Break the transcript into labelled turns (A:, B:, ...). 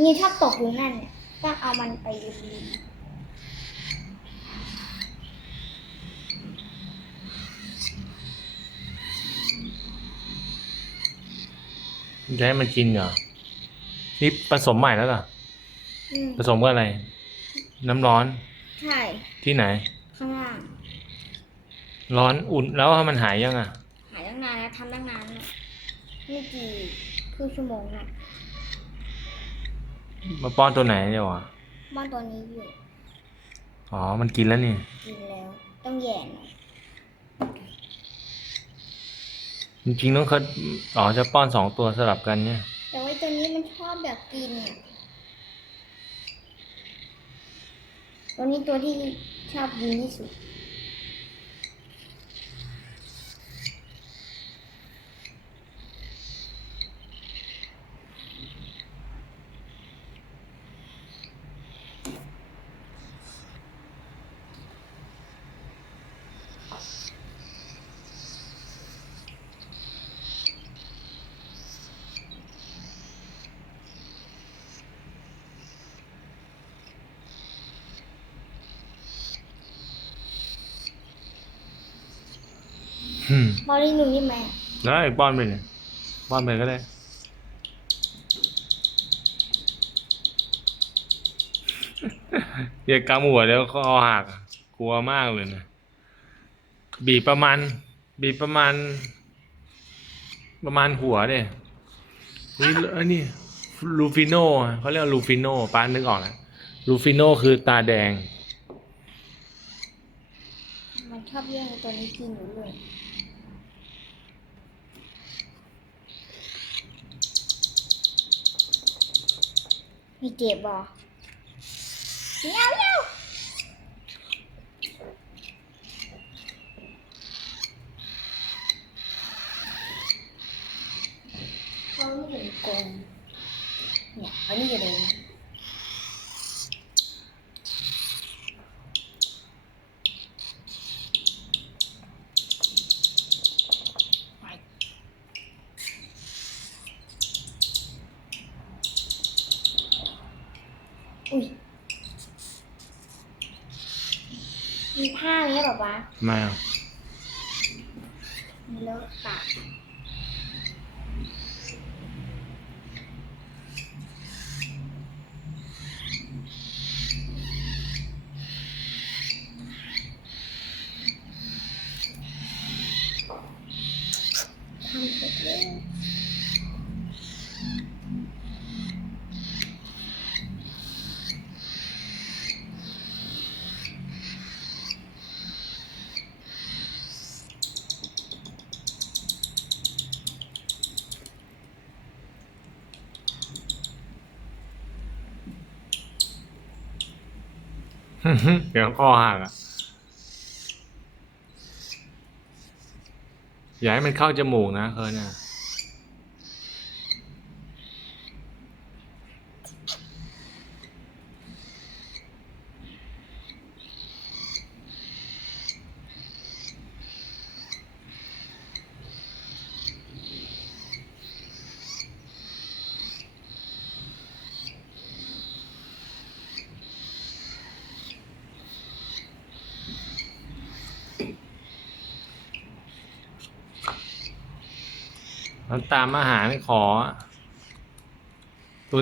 A: นี่ถ้าตกอยู่นั่นเนี่ยต้องเอามันไปริม
B: จะให้มันกินเหรอ นี่ผสมใหม่แล้วเหรอ
A: อืม
B: ผสมกับอะไร น้ำร้อน
A: ใช่
B: ที่ไหน
A: ข้างล่าง
B: ร้อนอุ่นแล้วมันหายยังอะ
A: หายตั้งนานแล้วทำตั้งนานแล้วไม่กี่ครึ่งชั่วโมงนะ
B: มาป้อนตัวไหนเดี๋ยวอะ
A: บ้านตัวนี้อยู่
B: อ๋อ มันกินแล้วนี่
A: กินแล้ว ต้องแย่หน่อย
B: จริงๆต้องเขาอ๋อจะป้อนสองตัวสลับกันเนี่ย
A: แต่ว่าตัวนี้มันชอบแบบกินอะตัวนี้ตัวที่ชอบกินที่สุด บอลลี่หนูนี่ไหม
B: ได้ป้อนไปเลยป้อนไปก็ได้เดี๋ยวกำหัวเดี๋ยวคอหักอะกลัวมากเลยนะบีบประมาณ บีบประมาณ ประมาณหัวเนี่ยนี่เอันนี้ลูฟิโนเขาเรียกลูฟิโนป้านึกออกแล้วลูฟิโนคือตาแดง
A: มันชอบแย่งตัวนี้กินอยู่เลยมีเจ็บบอเนี้ยวเนี้ยวเขาไม่เห็นกรงเนี่ยอันนี้อยู่เล อุ้ยมีผ้าไหมแบบว่า
B: มาอะ
A: มีเลอะปากทำเสร็จแล้ว
B: เดี๋ยวคอหักอะ อย่าให้มันเข้าจมูกนะเคิร์นอ่ะแล้วตามอาหารขอ